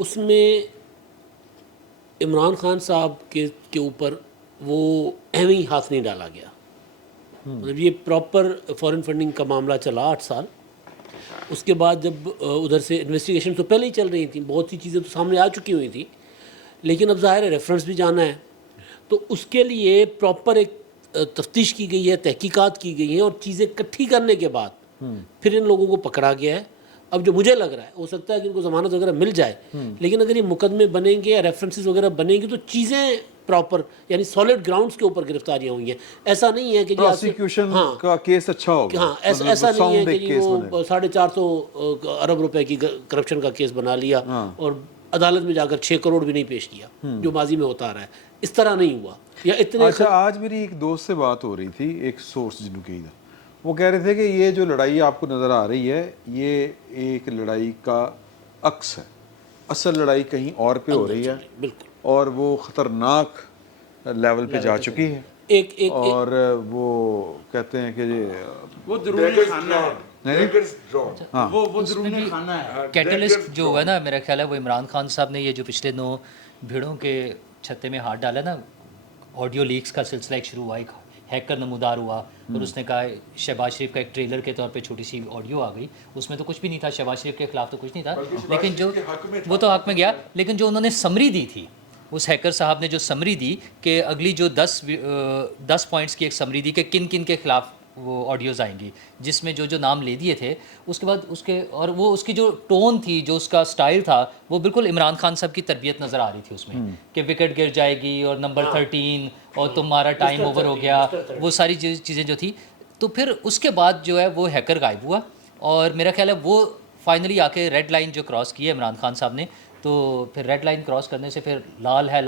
اس میں عمران خان صاحب کے اوپر وہ اہم ہی ہاتھ نہیں ڈالا گیا. مطلب یہ پراپر فارن فنڈنگ کا معاملہ چلا 8 سال. اس کے بعد جب ادھر سے انویسٹیگیشن تو پہلے ہی چل رہی تھیں, بہت سی چیزیں تو سامنے آ چکی ہوئی تھیں, لیکن اب ظاہر ہے ریفرنس بھی جانا ہے, تو اس کے لیے پراپر ایک تفتیش کی گئی ہے, تحقیقات کی گئی ہیں, اور چیزیں اکٹھی کرنے کے بعد پھر ان لوگوں کو پکڑا گیا ہے. اب جو مجھے لگ رہا ہے, ہو سکتا ہے کہ ان کو ضمانت وغیرہ مل جائے, لیکن اگر یہ مقدمے بنیں گے یا ریفرنسز وغیرہ بنیں گی تو چیزیں پراپر یعنی سالڈ گراؤنڈز کے اوپر گرفتاریاں ہوئی ہیں. ایسا نہیں ہے کہ جی پروسیکیوشن کا کیس اچھا ہوگا. ہاں ایسا نہیں ہے کہ جی وہ 450 ارب روپے کی کرپشن کا کیس بنا لیا اور عدالت میں جا کر 6 کروڑ بھی نہیں پیش کیا, جو ماضی میں ہوتا رہا ہے. اس طرح نہیں ہوا. یا اتنے اچھا, آج میری ایک دوست سے بات ہو رہی تھی, ایک سورس جنہوں کی وہ کہہ رہے تھے کہ یہ جو لڑائی آپ کو نظر آ رہی ہے یہ ایک لڑائی کا عکس ہے, اصل لڑائی کہیں اور پہ ہو رہی ہے, بالکل, اور وہ خطرناک لیول پہ جا چکی ہے. اور وہ کہتے ہیں کہ وہ درون خانہ ہے, وہ درون خانہ ہے. کیٹلسٹ جو ہوا نا میرا خیال ہے وہ عمران خان صاحب نے یہ جو پچھلے 9 بھیڑوں کے چھتے میں ہاتھ ڈالا نا, آڈیو لیکس کا سلسلہ ایک شروع ہوا, ایک ہیکر نمودار ہوا اور اس نے کہا شہباز شریف کا ایک ٹریلر کے طور پہ چھوٹی سی آڈیو آ گئی, اس میں تو کچھ بھی نہیں تھا, شہباز شریف کے خلاف تو کچھ نہیں تھا, لیکن جو وہ تو حق میں گیا, لیکن جو انہوں نے سمری دی تھی, اس ہیکر صاحب نے جو سمری دی کہ اگلی جو 10 پوائنٹس کی ایک سمری دی کہ کن کن کے خلاف وہ آڈیوز آئیں گی, جس میں جو نام لے دیے تھے, اس کے بعد اس کے اور وہ اس کی جو ٹون تھی, جو اس کا سٹائل تھا, وہ بالکل عمران خان صاحب کی تربیت نظر آ رہی تھی اس میں, کہ وکٹ گر جائے گی اور نمبر 13 اور تمہارا ٹائم اوور ہو گیا, وہ ساری چیزیں جو تھی. تو پھر اس کے بعد جو ہے وہ ہیکر غائب ہوا, اور میرا خیال ہے وہ فائنلی آ کے ریڈ لائن جو کراس کی ہے عمران خان صاحب نے, تو پھر ریڈ لائن کراس کرنے سے پھر لال ہے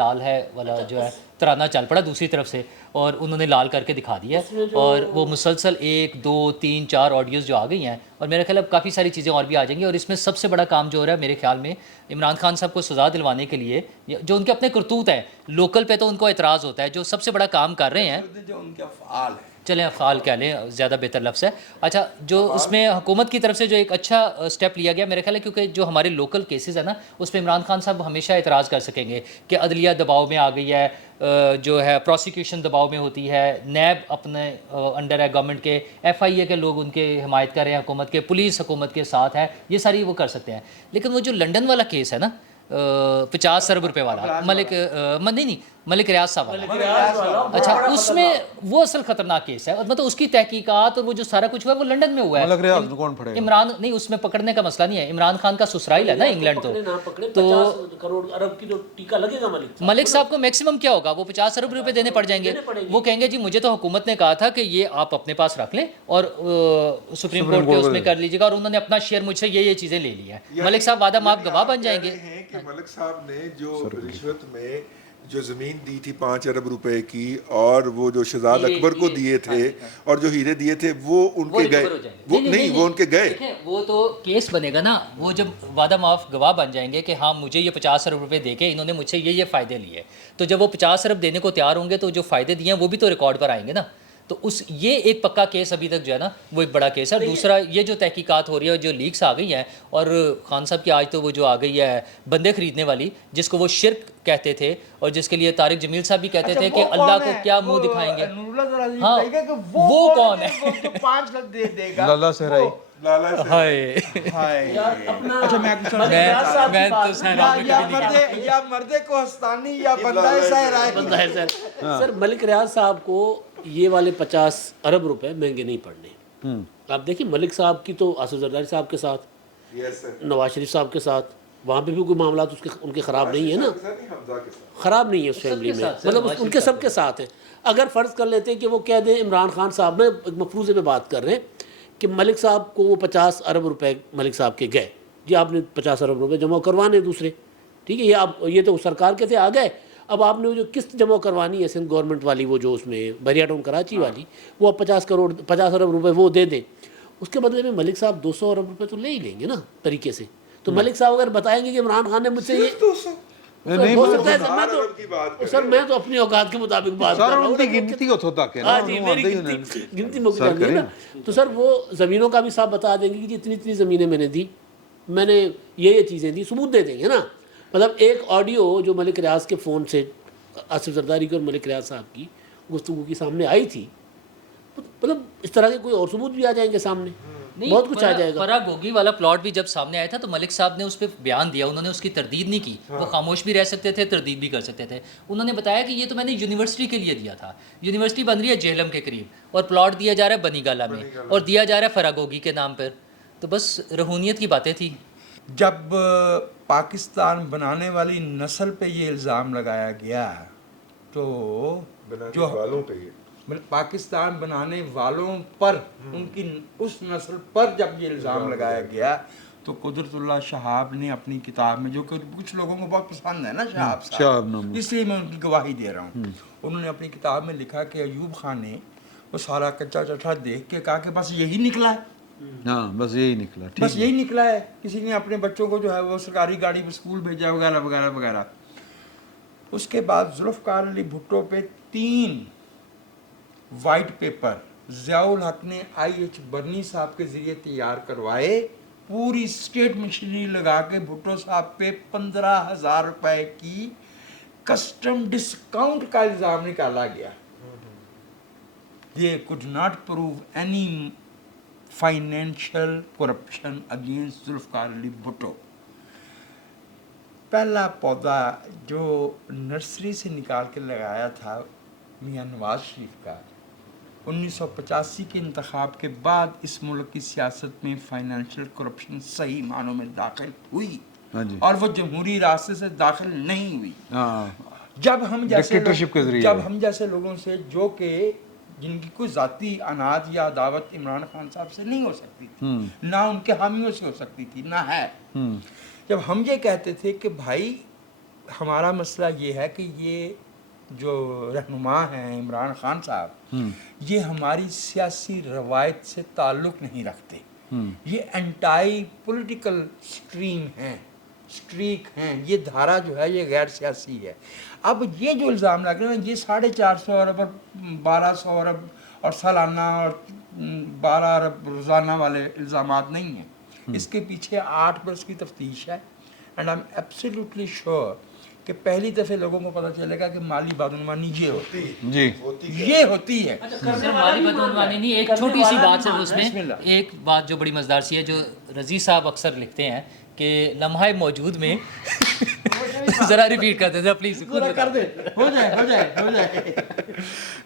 والا جو ہے ترانہ چل پڑا دوسری طرف سے, اور انہوں نے لال کر کے دکھا دیا, اور وہ مسلسل 1 2 3 4 آڈیوز جو آ گئی ہیں, اور میرا خیال اب کافی ساری چیزیں اور بھی آ جائیں گی. اور اس میں سب سے بڑا کام جو ہو رہا ہے میرے خیال میں عمران خان صاحب کو سزا دلوانے کے لیے, جو ان کے اپنے کرتوت ہیں, لوکل پہ تو ان کو اعتراض ہوتا ہے, جو سب سے بڑا کام کر رہے ہیں, جو ان کے افعال ہیں, چلیں افعال کہہ لیں, زیادہ بہتر لفظ ہے. اچھا, جو اس میں حکومت کی طرف سے جو ایک اچھا اسٹیپ لیا گیا میرے خیال ہے, کیونکہ جو ہمارے لوکل کیسز ہیں نا, اس پہ عمران خان صاحب ہمیشہ اعتراض کر سکیں گے کہ عدلیہ دباؤ میں آ گئی ہے, جو ہے پروسیکیوشن دباؤ میں ہوتی ہے, نیب اپنے انڈر ہے گورنمنٹ کے, FIA کے لوگ ان کے حمایت کر رہے ہیں حکومت کے, پولیس حکومت کے ساتھ ہے, یہ ساری وہ کر سکتے ہیں. لیکن وہ جو لنڈن والا کیس ہے نا 50 ارب روپے والا, ملک ریاض صاحب والا, اچھا اس میں وہ اصل خطرناک کیس ہے, مطلب اس کی تحقیقات اور وہ جو سارا کچھ ہوا ہے وہ لنڈن میں ہوا ہے. ملک ریاض کو کون پڑے گا؟ عمران نہیں, اس میں پکڑنے کا مسئلہ نہیں ہے, عمران خان کا سسرائیل ہے نا انگلینڈ, تو 50 کروڑ ارب کی جو ٹیکہ لگے گا ملک صاحب کو میکسیمم کیا ہوگا, وہ 50 ارب روپے دینے پڑ جائیں گے. وہ کہیں گے جی مجھے تو حکومت نے کہا تھا کہ یہ آپ اپنے پاس رکھ لیں اور سپریم کورٹ کے اس میں کر لیجیے گا, اور انہوں نے اپنا شیئر مجھ سے یہ چیزیں لے لی ہیں. ملک صاحب وعدہ معاف گواہ بن جائیں گے کہ ملک صاحب نے جو رشوت میں جو زمین دی تھی 5 ارب روپے کی, اور وہ جو شہزاد اکبر کو دیے تھے اور جو ہیرے دیے تھے وہ ان کے گئے, وہ نہیں, وہ ان کے گئے. وہ تو کیس بنے گا نا, وہ جب وعدہ معاف گواہ بن جائیں گے کہ ہاں مجھے یہ 50 ارب روپے دے کے انہوں نے مجھ سے یہ فائدے لیے, تو جب وہ 50 ارب دینے کو تیار ہوں گے تو جو فائدے دیے ہیں وہ بھی تو ریکارڈ پر آئیں گے نا. تو یہ ایک پکا کیس ابھی تک جو ہے نا وہ ایک بڑا کیس ہے. دوسرا یہ جو تحقیقات ہو رہی ہے, جو لیکس آ گئی ہیں, اور خان صاحب کی آج تو وہ جو آ گئی ہے بندے خریدنے والی, جس کو وہ شرک کہتے تھے, اور جس کے لیے طارق جمیل صاحب بھی کہتے تھے کہ اللہ کو کیا منہ دکھائیں گے. ہاں وہ کون ہے, 5 لاکھ دے دے گا لالا صحرائی. یا مردے کو ہستانی یا بندہ صحرا. سر ملک ریاض صاحب کو یہ والے 50 ارب روپے مہنگے نہیں پڑنے. آپ دیکھیں ملک صاحب کی تو آصف زرداری صاحب کے ساتھ, نواز شریف صاحب کے ساتھ, وہاں پہ بھی کوئی معاملات ان کے خراب نہیں ہے نا, خراب نہیں ہے اس فیملی میں, مطلب ان کے سب کے ساتھ ہیں. اگر فرض کر لیتے ہیں کہ وہ کہہ دیں عمران خان صاحب میں ایک مفروضے پہ بات کر رہے ہیں کہ ملک صاحب کو وہ 50 ارب روپے ملک صاحب کے گئے, جی آپ نے 50 ارب روپے جمع کروانے دوسرے, ٹھیک ہے, یہ تو سرکار کے تھے آ گئے, اب آپ نے جو قسط جمع کروانی ہے سندھ گورنمنٹ والی, وہ جو اس میں بحریہ ٹاؤن کراچی والی, وہ اب 50 ارب روپے وہ دے دیں, اس کے بدلے میں ملک صاحب 200 ارب روپے تو لے ہی لیں گے نا طریقے سے. تو ملک صاحب اگر بتائیں گے کہ عمران خان نے مجھ سے یہ ہو سکتا ہے, سر میں تو اپنی اوقات کے مطابق بات کر رہا ہوں, گنتی کو تک ہے نا, گنتی مک جاتی ہے نا. تو سر وہ زمینوں کا بھی صاحب بتا دیں گے کہ اتنی زمینیں میں نے دی, میں نے یہ چیزیں دی, ثبوت دے دیں گے نا. مطلب ایک آڈیو جو ملک ریاض کے فون سے آصف زرداری کی اور ملک ریاض صاحب کی گفتگو کی سامنے آئی تھی، مطلب اس طرح کے کوئی اور ثبوت بھی آ جائیں گے سامنے، بہت کچھ آ جائے گا. فراگوگی والا پلاٹ بھی جب سامنے آیا تھا تو ملک صاحب نے اس پہ بیان دیا، انہوں نے اس کی تردید نہیں کی. وہ خاموش بھی رہ سکتے تھے، تردید بھی کر سکتے تھے. انہوں نے بتایا کہ یہ تو میں نے یونیورسٹی کے لیے دیا تھا، یونیورسٹی بن رہی ہے جہلم کے قریب اور پلاٹ دیا جا رہا ہے بنی گالا میں اور دیا جا رہا ہے فراگوگی کے نام پر. تو بس رہونیت کی باتیں تھیں. جب پاکستان بنانے والی نسل پہ یہ الزام لگایا گیا تو جو والوں پہ یہ پاکستان بنانے والوں پر، ان کی اس نسل پر جب یہ الزام لگایا گیا تو قدرت اللہ شہاب نے اپنی کتاب میں، جو کہ کچھ لوگوں کو بہت پسند ہے نا شہاب صاحب، اس لیے میں ان کی گواہی دے رہا ہوں، انہوں نے اپنی کتاب میں لکھا کہ ایوب خان نے وہ سارا کچا چٹھا دیکھ کے کہا کہ بس یہی نکلا ہے، ہاں بس یہی نکلا، بس یہی نکلا ہے. کسی نے اپنے بچوں کو جو ہے وہ سرکاری گاڑی پہ اسکول بھیجا وغیرہ وغیرہ وغیرہ. اس کے بعد ذوالفقار علی بھٹو پہ 3 وائٹ پیپر ضیاء الحق نے IH برنی صاحب کے ذریعے تیار کروائے، پوری اسٹیٹ مشینری لگا کے بھٹو صاحب پہ 15,000 روپے کی کسٹم ڈسکاؤنٹ کا الزام نکالا گیا. They could not prove any financial corruption against Zulfiqar Ali Bhutto. پہلا پودا جو نرسری سے نکال کے لگایا تھا میاں نواز شریف کا، 1985 کے انتخاب کے بعد اس ملک کی سیاست میں فائنینشیل کرپشن صحیح معنوں میں داخل ہوئی، اور وہ جمہوری راستے سے داخل نہیں ہوئی. جب ہم جیسے لوگوں سے، جو کہ جن کی کوئی ذاتی عناد یا عداوت عمران خان صاحب سے نہیں ہو سکتی تھی، نہ ان کے حامیوں سے ہو سکتی تھی، نہ ہے، جب ہم یہ کہتے تھے کہ بھائی ہمارا مسئلہ یہ ہے کہ یہ جو رہنما ہیں عمران خان صاحب، یہ ہماری سیاسی روایت سے تعلق نہیں رکھتے، یہ انٹائی پولیٹیکل سٹریم ہیں، سٹریک ہیں، یہ دھارا جو ہے یہ غیر سیاسی ہے. اب یہ جو الزام لگ رہے ہیں، یہ 450 ارب اور 1200 ارب اور سالانہ اور 12 ارب روزانہ والے الزامات نہیں ہیں. اس کے پیچھے 8 برس کی تفتیش ہے، and I am absolutely sure کہ پہلی دفعہ لوگوں کو پتہ چلے گا کہ مالی بدعنوانی یہ ہوتی ہے، یہ ہوتی ہے. مالی بدعنوانی نہیں، ایک چھوٹی سی بات ہے اس میں، ایک بات جو بڑی مزیدار سی ہے، جو رضی صاحب اکثر لکھتے ہیں کہ لمحہ موجود میں ذرا ریپیٹ کر دیں پلیز، کر دے، ہو جائے.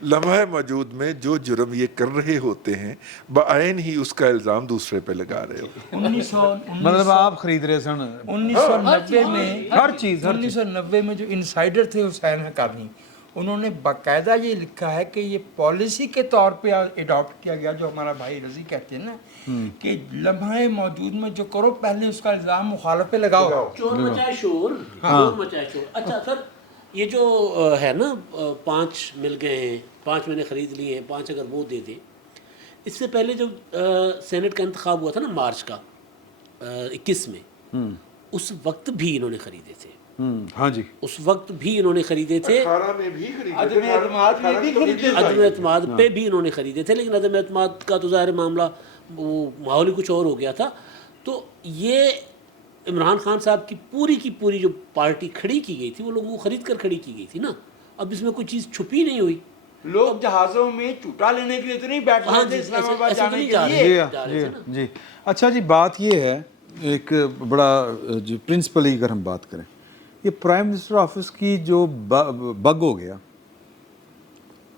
لمحہ موجود میں جو جرم یہ کر رہے ہوتے ہیں بعین ہی اس کا الزام دوسرے پہ لگا رہے ہوتے ہیں. مطلب آپ خرید رہے سن 1990 میں، ہر چیز 1990 میں جو انسائیڈر تھے حسین حقانی، انہوں نے باقاعدہ یہ لکھا ہے کہ یہ پالیسی کے طور پہ اڈاپٹ کیا گیا، جو ہمارا بھائی رضی کہتے ہیں نا کہ لمحہ موجود میں جو کرو پہلے اس کا الزام مخالف پہ لگاؤ. چور مچائے شور، چور مچائے شور. اچھا سر، یہ جو ہے نا 5 مل گئے ہیں، 5 میں نے خرید لیے ہیں، 5 اگر وہ دے دیں. اس سے پہلے جب سینٹ کا انتخاب ہوا تھا نا مارچ کا 21 میں، اس وقت بھی انہوں نے خریدے تھے. ہاں جی، اس وقت بھی انہوں نے خریدے تھے، 18 میں بھی عدم اعتماد پہ بھی انہوں نے خریدے تھے، لیکن عدم اعتماد کا تو ظاہر معاملہ وہ ماحول ہی کچھ اور ہو گیا تھا. تو یہ عمران خان صاحب کی پوری جو پارٹی کھڑی کی گئی تھی، وہ لوگوں کو خرید کر کھڑی کی گئی تھی نا. اب اس میں کوئی چیز چھپی نہیں ہوئی. لوگ جہازوں میں چوٹا لینے کے لیے تو نہیں بیٹھ رہے تھے اسلام آباد جانے کے لیے. جی اچھا جی، بات یہ ہے، ایک بڑا جو پرنسپلی اگر ہم بات کریں، یہ پرائم منسٹر آفس کی جو بگ ہو گیا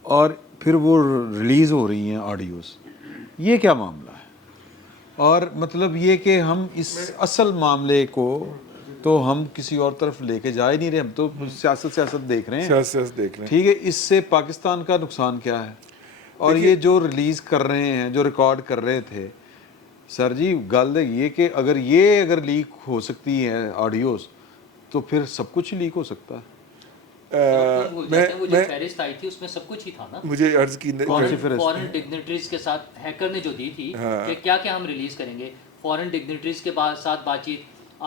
اور پھر وہ ریلیز ہو رہی ہیں آڈیوز، یہ کیا معاملہ ہے؟ اور مطلب یہ کہ ہم اس اصل معاملے کو تو ہم کسی اور طرف لے کے جا ہی نہیں رہے، ہم تو سیاست دیکھ رہے ہیں. ٹھیک ہے، اس سے پاکستان کا نقصان کیا ہے؟ اور یہ جو ریلیز کر رہے ہیں، جو ریکارڈ کر رہے تھے، سر جی گل یہ کہ اگر لیک ہو سکتی ہیں آڈیوز تو پھر سب کچھ لیک ہو سکتا ہے. وہ جو فہرست آئی تھی اس میں سب کچھ ہی تھا نا. مجھے عرض کی فورن ڈگنیٹریز کے ساتھ ہیکر نے جو دی تھی کہ کیا کیا ہم ریلیز کریں گے، فورن ڈگنیٹریز کے ساتھ بات چیت،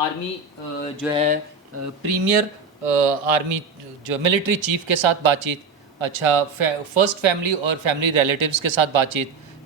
آرمی جو ہے پریمیئر آرمی جو ملٹری چیف کے ساتھ بات چیت، اچھا فرسٹ فیملی اور فیملی ریلیٹیوز کے ساتھ بات چیت،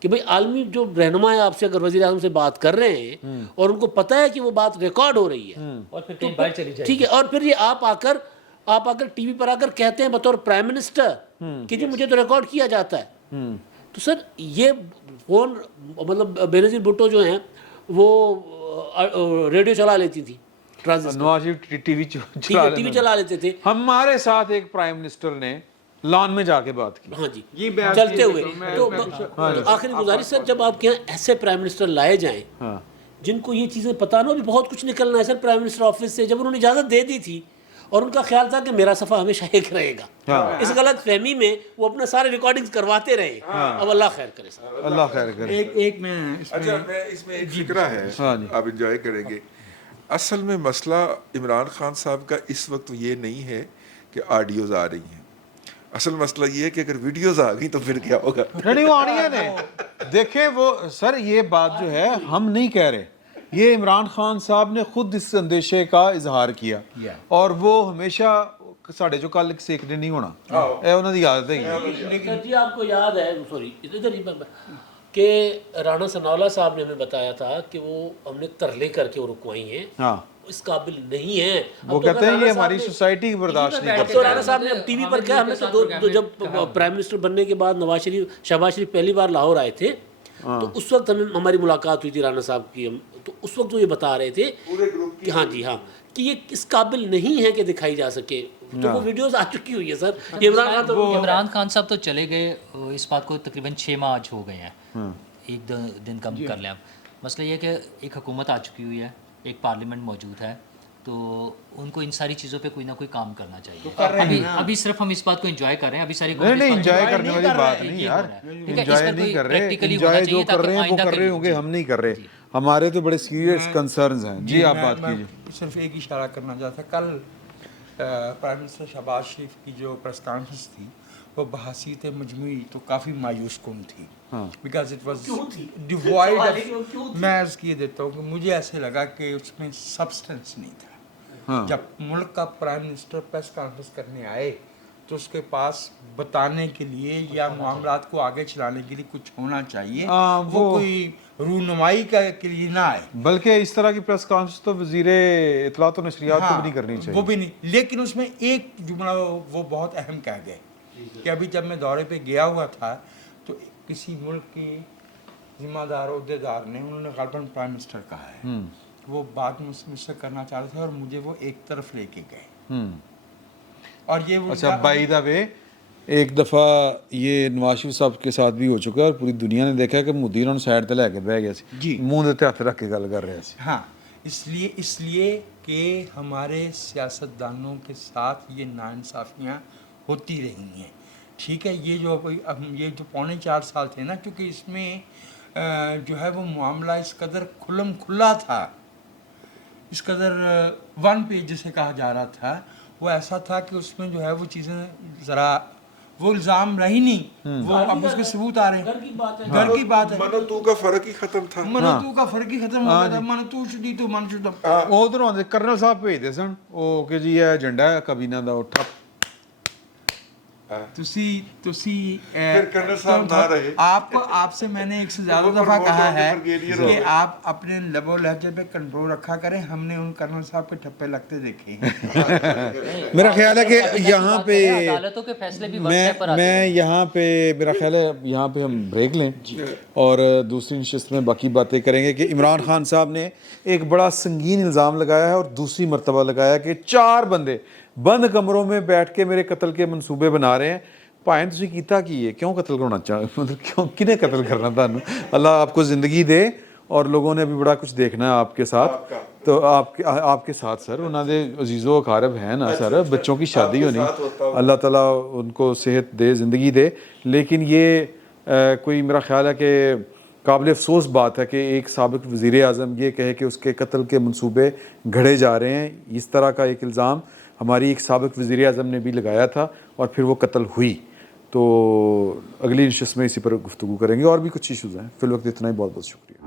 کہ بھئی عالمی جو رہنما ہے آپ سے اگر وزیر اعظم سے بات کر رہے ہیں اور ان کو پتہ ہے کہ وہ بات ریکارڈ ہو رہی ہے اور پھر کہیں باہر چلی جائے ٹھیک ہے، اور پھر یہ آپ آ کر ٹی وی پر آ کر کہتے ہیں بطور پرائم منسٹر کہ جی مجھے تو ریکارڈ کیا جاتا ہے. تو سر یہ فون مطلب بینظیر بھٹو جو ہیں وہ ریڈیو چلا لیتی تھی، Nawaz Sharif T V T V چلا لیتے تھے. ہمارے ساتھ ایک پرائم منسٹر نے لان میں جا کے بات کی. ہاں جی چلتے ہوئے. تو آخری گزارش سر، جب آپ کے یہاں ایسے پرائم منسٹر لائے جائیں جن کو یہ چیزیں پتہ نہ ہو، بھی بہت کچھ نکلنا ہے سر پرائم منسٹر آفس سے. جب انہوں نے اجازت دے دی تھی اور ان کا خیال تھا کہ میرا صفحہ ہمیشہ ایک رہے گا، اس غلط فہمی میں وہ اپنے سارے ریکارڈنگز کرواتے رہے. اب اللہ خیر کرے سر، اللہ خیر کرے. ایک میں اچھا میں اس میں ایک فکرہ ہے آپ انجوائے کریں گے. اصل میں مسئلہ عمران خان صاحب کا اس وقت یہ نہیں ہے کہ آڈیوز آ رہی ہیں، اصل مسئلہ یہ ہے کہ اگر ویڈیوز آ گئی تو پھر کیا ہوگا. نہیں وہ آنی ہے. دیکھیں وہ سر یہ بات جو ہے ہم نہیں کہہ رہے، یہ عمران خان صاحب نے خود اس اندیشے کا اظہار کیا اور وہ ہمیشہ ساڑھے جو کل سیکھنے نہیں ہونا اے انہوں دی عادت ہے. لیکن جی آپ کو یاد ہے سوری ادھر ہی کہ رانا ثناءاللہ صاحب نے ہمیں بتایا تھا کہ وہ ہم نے ترلے کر کے وہ رکوائی ہیں، ہاں اس قابل نہیں ہیں. وہ کہتے ہیں یہ ہماری سوسائٹی برداشت نہیں اب تو رانا صاحب نے ٹی وی پر کہا، ہمیں تو جب پرائم منسٹر بننے کے بعد شہباز شریف پہلی بار لاہور آئے تھے تو اس وقت ہماری ملاقات ہوئی تھی رانا صاحب کی. تو اس وقت وہ یہ بتا رہے تھے کہ ہاں جی ہاں کہ یہ اس قابل نہیں ہے کہ دکھائی جا سکے. تو وہ ویڈیوز آ چکی ہوئی ہے سر. عمران خان صاحب تو چلے گئے، اس بات کو تقریباً 6 ماہ آج ہو گئے ہیں، ایک دن کم کر لیں. اب مسئلہ یہ ہے کہ ایک حکومت آ چکی ہوئی ہے، ایک پارلیمنٹ موجود ہے، تو ان کو ان ساری چیزوں پہ کوئی نہ کوئی کام کرنا چاہیے. ابھی صرف ہم اس بات کو انجوائے کر رہے ہیں. ابھی ساری نہیں انجوائے کرنے والی بات نہیں یار، انجوائے نہیں کر رہے. انجوائے جو کر رہے ہیں وہ کر رہے ہوں گے، ہم نہیں کر رہے. ہمارے تو بڑے سیریس کنسرنز ہیں. جی آپ بات کیجیے. صرف ایک اشارہ کرنا چاہتا تھا. کل پرائم منسٹر شہباز شریف کی جو پریس کانفرنس تھی وہ بحثیت مجموعی تو کافی مایوس کن تھی، because it was divide of. میں عرض کیے دیتا ہوں کہ مجھے ایسے لگا کہ اس میں سبسٹنس نہیں تھا. جب ملک کا پرائم منسٹر پریس کانفرنس کرنے آئے تو اس کے پاس بتانے کے لیے یا معاملات کو آگے چلانے کے لیے کچھ ہونا چاہیے. وہ کوئی رونمائی کے لیے نہ آئے. بلکہ اس طرح کی پریس کانفرنس تو وزیر اطلاعات و نشریات کو بھی نہیں کرنی چاہیے. وہ بھی نہیں. لیکن اس میں ایک جملہ وہ بہت اہم کہہ گئے کہ ابھی جب میں دورے پہ گیا ہوا تھا تو کسی ملک کی ذمہ دار عہدیدار نے، انہوں نے غالباً پرائم منسٹر کہا ہے، وہ بات مجھ سے کرنا چاہ رہے تھے اور مجھے وہ ایک طرف لے کے گئے. اور یہ اچھا بائی دا وے ایک دفعہ یہ نواز شریف صاحب کے ساتھ بھی ہو چکا ہے اور پوری دنیا نے دیکھا کہ مودی انہوں نے سائڈ تے لے کے بہ گیا سی، منہ تے ہاتھ رکھ کے گل کر رہے سی. ہاں اس لیے کہ ہمارے سیاستدانوں کے ساتھ یہ ناانصافیاں ہوتی رہی ہیں. ٹھیک ہے، یہ جو 4.25 سال تھے نا، کیونکہ اس میں جو ہے وہ معاملہ اس قدر کھلم کھلا تھا، اس قدر ون پیج جسے کہا جا رہا تھا، وہ ایسا تھا کہ اس میں جو ہے وہ چیزیں ذرا وہ الزام رہی نہیں، وہ اب اس کے ثبوت آ رہے ہیں. گھر کی بات ہے. منو تو کا فرق ہی ختم تھا. منو تو کا فرق ہی ختم ہو گیا تھا. منو تو شدی تو من شدہ. ادھروں آدھے کرنل صاحب بھیجتے سن وہ کہ جی یہ ایجنڈا ہے کابینہ دا اٹھا. آپ سے میں نے ایک سے زیادہ دفعہ کہا ہے کہ آپ اپنے لب و لہجے پہ کنٹرول رکھا کریں. ہم نے ان کرنل صاحب کے ٹھپے لگتے دیکھے ہیں. میرا خیال ہے کہ یہاں پہ عدالتوں کے فیصلے بھی میں یہاں پہ میرا خیال ہے یہاں پہ ہم بریک لیں اور دوسری نشست میں باقی باتیں کریں گے. کہ عمران خان صاحب نے ایک بڑا سنگین الزام لگایا ہے اور دوسری مرتبہ لگایا کہ 4 بندے بند کمروں میں بیٹھ کے میرے قتل کے منصوبے بنا رہے ہیں. بھائیں تسی کیتا کی ہے، کیوں قتل کرنا مطلب کیوں کنے قتل کرنا تھا. اللہ آپ کو زندگی دے اور لوگوں نے ابھی بڑا کچھ دیکھنا ہے آپ کے ساتھ. تو آپ کے ساتھ سر انہوں نے عزیز و اقارب ہیں نا سر، بچوں کی شادی ہونی، اللہ تعالیٰ ان کو صحت دے، زندگی دے. لیکن یہ کوئی میرا خیال ہے کہ قابل افسوس بات ہے کہ ایک سابق وزیر اعظم یہ کہے کہ اس کے قتل کے منصوبے گھڑے جا رہے ہیں. اس طرح کا ایک الزام ہماری ایک سابق وزیر اعظم نے بھی لگایا تھا اور پھر وہ قتل ہوئی. تو اگلی نشست میں اسی پر گفتگو کریں گے. اور بھی کچھ ایشوز ہیں. فی الوقت اتنا ہی. بہت بہت شکریہ.